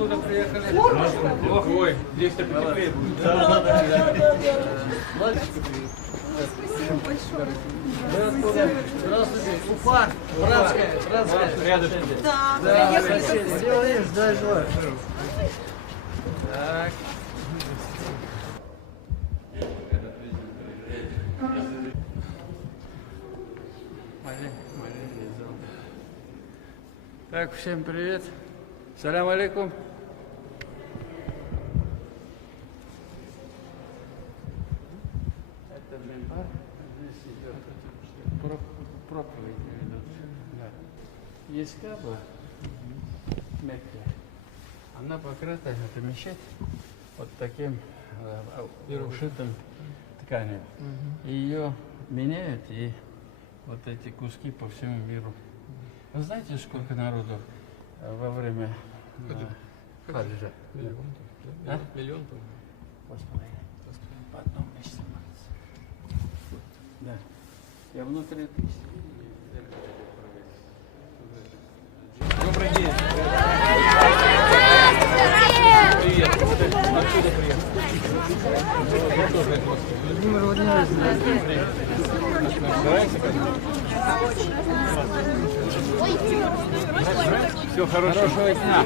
откуда приехали? Ой, 253 будет. Спасибо большое. Здравствуйте. Уфа. Братская. Рядышком. Да, Да, приехали. соседи. Делаешь, дай желаю. Так. Так, всем привет. Салям алейкум. Это мембар. Здесь идет проповедь идут. Да. Есть Каба, Мекка. Она покрыта, эта мечеть, вот таким ушитым тканью. И ее меняют, и вот эти куски по всему миру. Вы знаете, сколько народу во время хаджа? Миллион, Посмотри. По одному месте молится. Да. Я внутри тысячи. Добрый день. Привет. Откуда приехал? Владимир Владимирович. Все, хорошего дня.